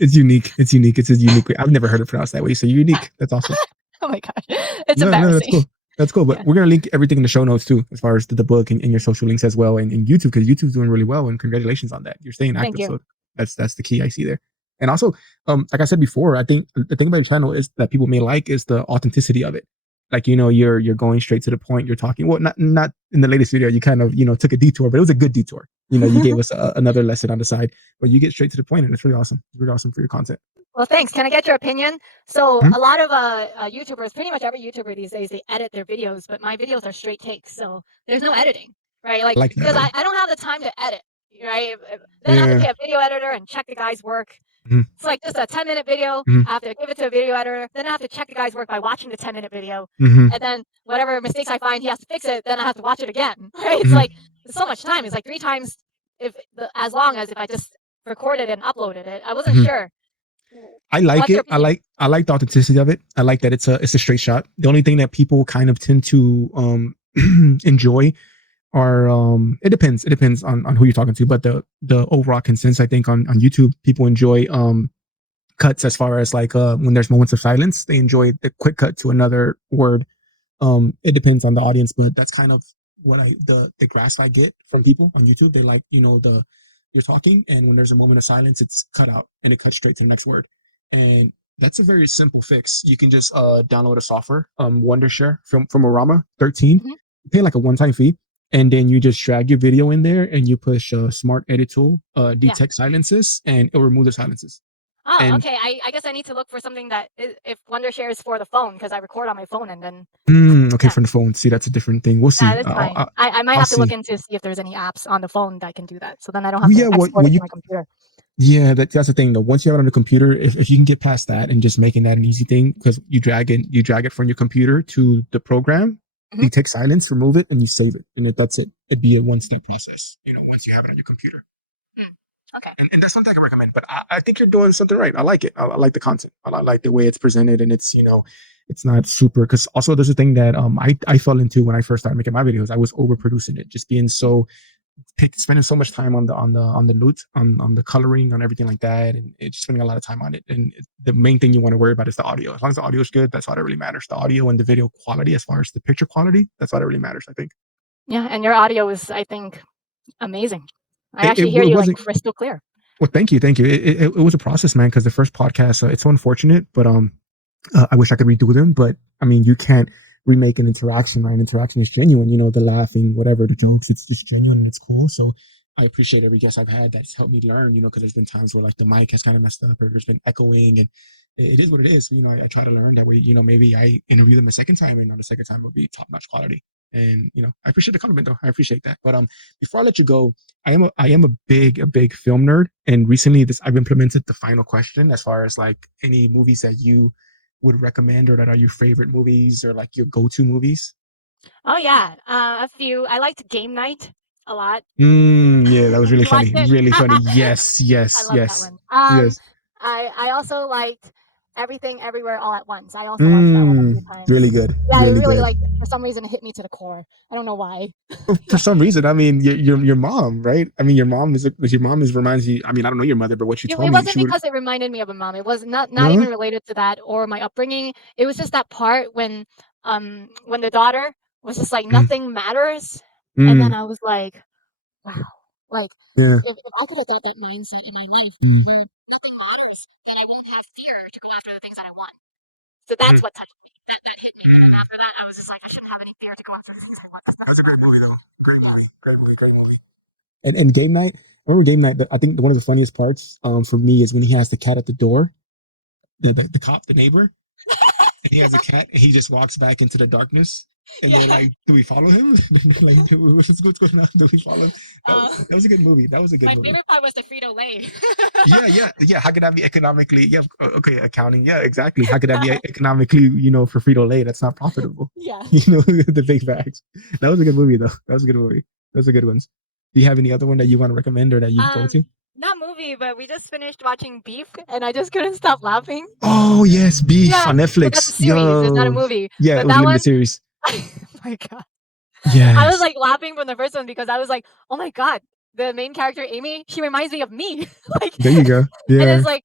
It's unique. It's unique. It's a unique way. I've never heard it pronounced that way. So unique. That's awesome. Oh my gosh, it's No, no, that's embarrassing. cool. That's cool. But Yeah, we're gonna link everything in the show notes too, as far as the book and your social links as well, and YouTube because YouTube's doing really well. And congratulations on that. You're staying thank active, you. so that's the key I see there. And also, like I said before, I think the thing about your channel is that people may like is the authenticity of it. Like you're going straight to the point. You're talking. Well, not in the latest video. You kind of took a detour, but it was a good detour. You gave us another lesson on the side, but you get straight to the point, and it's really awesome. It's really awesome for your content. Well, thanks. Can I get your opinion? So, Mhm. a lot of YouTubers, pretty much every YouTuber these days, they edit their videos, but my videos are straight takes, so there's no editing, right? I Like, like that because though. I don't have the time to edit, right? Then I have to Yeah. pay a video editor and check the guy's work. Mhm. It's like just a 10-minute video. Mhm. I have to give it to a video editor. Then I have to check the guy's work by watching the 10-minute video. Mhm. And then whatever mistakes I find, he has to fix it. Then I have to watch it again, right? It's Mhm. like so much time. It's like three times as long as if I just recorded and uploaded it. I wasn't Mhm. sure. I like What's your it. opinion? I like the authenticity of it. I like that it's a straight shot. The only thing that people kind of tend to enjoy are it depends on who you're talking to, but the overall consensus I think on YouTube people enjoy cuts as far as like when there's moments of silence, they enjoy the quick cut to another word. It depends on the audience, but that's kind of what the grasp I get from people on YouTube. They like the you're talking, and when there's a moment of silence, it's cut out and it cuts straight to the next word. And that's a very simple fix. You can just download a software, Wondershare from Orama 13. Mhm. You pay like a one-time fee, and then you just drag your video in there, and you push Smart Edit tool, Yeah. detect silences, and it'll remove the silences. Oh, And okay. I guess I need to look for something that if Wondershare is for the phone because I record on my phone and then okay, yeah, from the phone. See, that's a different thing. We'll yeah, see. that's I'll, fine. I'll, I might I'll have to look see. into see if there's any apps on the phone that can do that. So then I don't have Well, to yeah, export well, it to you my computer. yeah, that's the thing though. Once you have it on the computer, if you can get past that and just making that an easy thing, because you drag it from your computer to the program, Mhm. you take silence, remove it, and you save it, and that's it. It'd be a one-step process. Once you have it on your computer, Mm. Okay. and that's something I can recommend. But I think you're doing something right. I like it. I like the content. I like the way it's presented, and it's not super. Because also there's a thing that I fell into when I first started making my videos. I was overproducing it, just being so spending so much time on the loot, on the coloring, on everything like that, and it's spending a lot of time on it. And the main thing you want to worry about is the audio. As long as the audio is good, that's all that really matters. The audio and the video quality, as far as the picture quality, that's all that really matters. I think Yeah, and your audio is, I think, amazing. I it, it, actually hear it you like wasn't. crystal clear. Well, thank you, thank you. It was a process, man. Because the first podcast, it's so unfortunate, but I wish I could redo them, but I mean, you can't remake an interaction, right? An interaction is genuine, the laughing, whatever, the jokes, it's just genuine and it's cool. So I appreciate every guest I've had that's helped me learn, because there's been times where like the mic has kind of messed up or there's been echoing and it is what it is. I try to learn that way, maybe I interview them a second time and on the second time it'll be top notch quality. And I appreciate the compliment though. I appreciate that. But before I let you go, I am a big film nerd, and recently this I've implemented the final question as far as like any movies that you would recommend or that are your favorite movies or like your go-to movies. Oh yeah, a few. I liked Game Night a lot. Yeah, that was really You watched funny. it? Really funny. Yes, I yes, love that yes, one. yes. I also liked Everything Everywhere All at Once. I also watched that one a few Really times. good. Yeah, I Really really good. like it. For some reason, it hit me to the core. I don't know why. For some reason, I mean, your mom, right? I mean, your mom is reminds you. I mean, I don't know your mother, but what you told It me, wasn't she would. because it reminded me of a mom. It was not No. even related to that or my upbringing. It was just that part when the daughter was just like Mm, nothing matters, and then mm, I was like, wow, like yeah. if I could have got that mindset in my life, Mm, where nothing matters, then I won't have fear to go after the things that I want. So that's mm. what touched me. That hit me. And after that, I was just like, I shouldn't have any fear to go after the things I want. That's a great movie, though. Great movie. Great movie. Great movie. And game night. I remember game night. But I think one of the funniest parts, for me, is when he has the cat at the door, the cop, the neighbor, and he has a cat, and he just walks back into the darkness. And Yeah. they're like, "Do we follow him? Like, what's going on? Do we follow him?" Uh, That was a good movie. That was a good my movie. favorite part was the Frito Lay. Yeah, yeah, yeah. How could that be economically? Yeah, okay, accounting. Yeah, exactly. How could that be economically? For Frito Lay, that's not profitable. Yeah. The big bags. That was a good movie, though. That was a good movie. Those are good ones. Do you have any other one that you want to recommend or that you go Um, to? Not movie, but we just finished watching Beef, and I just couldn't stop laughing. Oh yes, Beef Yeah, on but that's a Netflix. series. It's not a Yo, movie. yeah, it But was that limited one, series. oh my god, I was Yes, like laughing from the first one because I was like, oh my god, the main character Amy, she reminds me of me. Like, there you go. and Yeah, it's like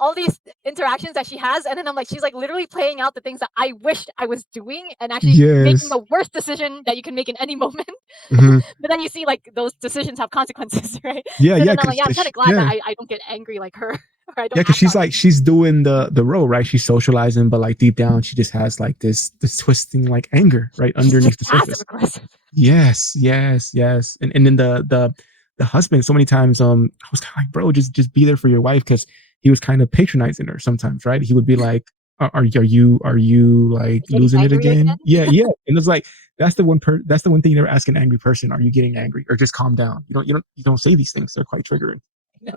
all these interactions that she has, and then I'm like, she's like literally playing out the things that I wished I was doing, and actually making yes, the worst decision that you can make in any moment. hmm But then you see like those decisions have consequences, right? yeah, So yeah, then I'm like, yeah, I'm kind of glad that yeah. I don't get angry like her, or I Yeah, don't because act she's on like she's doing the role, right? She's socializing, but like deep down, she just has like this twisting like anger right she's underneath just the passive surface. aggressive. Yes, yes, yes. And then the husband, so many times, I was kind of like, bro, just be there for your wife, because he was kind of patronizing her sometimes, right? He would be like, are you like Getting losing it angry again? again? Yeah, yeah. And it's like that's the one thing you never ask an angry person, are you getting angry? Or just calm down. You don't say these things. They're quite triggering. No.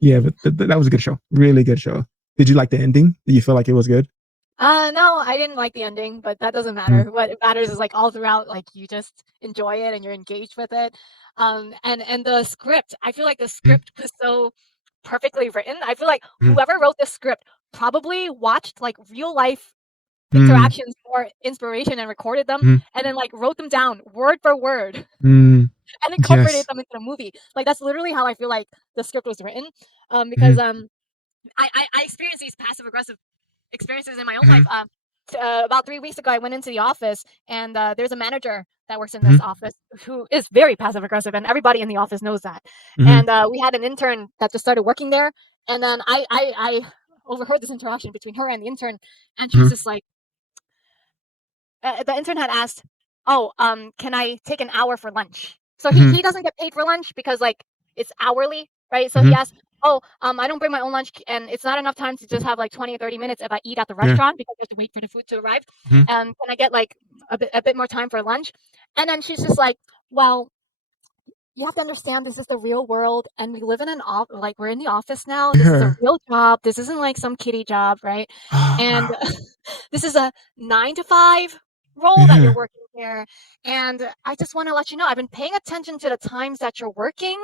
Yeah, but that was a good show. Really good show. Did you like the ending? Did you feel like it was good? No, I didn't like the ending, but that doesn't Mm, matter. What matters is like all throughout, like you just enjoy it and you're engaged with it. And the script, I feel like the mm, script was so perfectly written. I feel like mm, whoever wrote this script probably watched like real life mm, interactions for inspiration and recorded them mm, and then like wrote them down word for word mm. and incorporated Yes. them into the movie. Like that's literally how I feel like the script was written. Because Mhm, I experienced these passive aggressive experiences in my own life. mhm, About 3 weeks ago, I went into the office, and there's a manager that works in this mhm, office who is very passive aggressive, and everybody in the office knows that. mhm, And we had an intern that just started working there, and then I overheard this interaction between her and the intern, and she was mhm. just like, the intern had asked, "Oh, can I take an hour for lunch?" So he Mhm, doesn't get paid for lunch because like it's hourly, right? So he mhm. asked, "Oh, I don't bring my own lunch, and it's not enough time to just have like 20 or 30 minutes if I eat at the Yeah. restaurant because I have to wait for the food to arrive. Mhm. Can I get like a bit more time for lunch?" And then she's just like, "Well, you have to understand this is the real world and we live in an off like we're in the office now. This is a Yeah. real job. This isn't like some kitty job, right? Oh, And wow. this is a 9 to 5 role that you're Yeah. working here. And I just want to let you know I've been paying attention to the times that you're working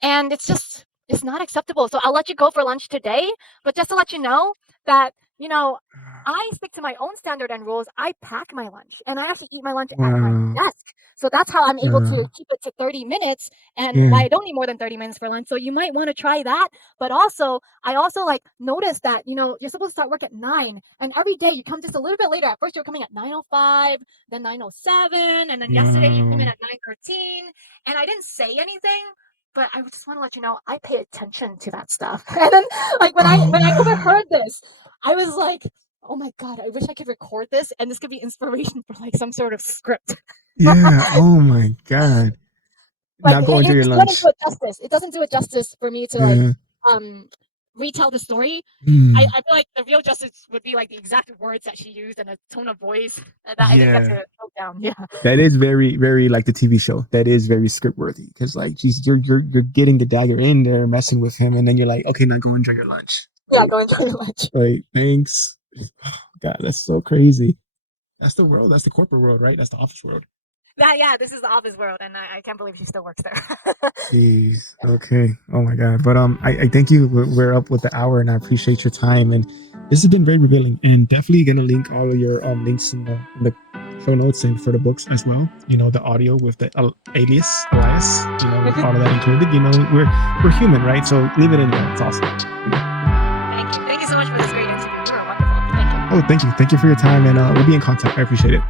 and it's not acceptable. So I'll let you go for lunch today, but just to let you know that, I stick to my own standard and rules. I pack my lunch and I actually eat my lunch at my Wow. desk. So that's how I'm able to Yeah. keep it to 30 minutes and why Yeah. I don't need more than 30 minutes for lunch. So you might want to try that. But also, I also like noticed that, you're supposed to start work at 9 and every day you come just a little bit later. At first you're coming at 9:05, then 9:07, and then yesterday you came in Wow. at 9:13 and I didn't say anything, but I just want to let you know I pay attention to that stuff. And then like Oh, when I wow. overheard this, I was like, oh my god, I wish I could record this and this could be inspiration for like some sort of script. Yeah. Oh my God. Like Not going to it your just doesn't lunch. do it justice. It doesn't do it justice for me to like Yeah. um retell the story. Mm. I feel like the real justice would be like the exact words that she used and the tone of voice that I didn't get to note down. Yeah. That is very, very like the TV show. That is very script worthy because like, geez, you're getting the dagger in there, messing with him, and then you're like, okay, now go enjoy your lunch. Yeah, go enjoy your lunch. Like, thanks. God, that's so crazy. That's the world. That's the corporate world, right? That's the office world. Yeah, this is the office world, and I can't believe she still works there. Jeez. Okay. Oh my God. But I thank you. We're up with the hour, and I appreciate your time. And this has been very revealing. And definitely gonna link all of your links in the show notes and for the books as well. You know, the audio with the alias, you know, all of that included. You know, we're human, right? So leave it in there. It's awesome. You know? Thank you so much for this great interview. You were wonderful. Thank you. Oh, thank you. Thank you for your time, and we'll be in contact. I appreciate it.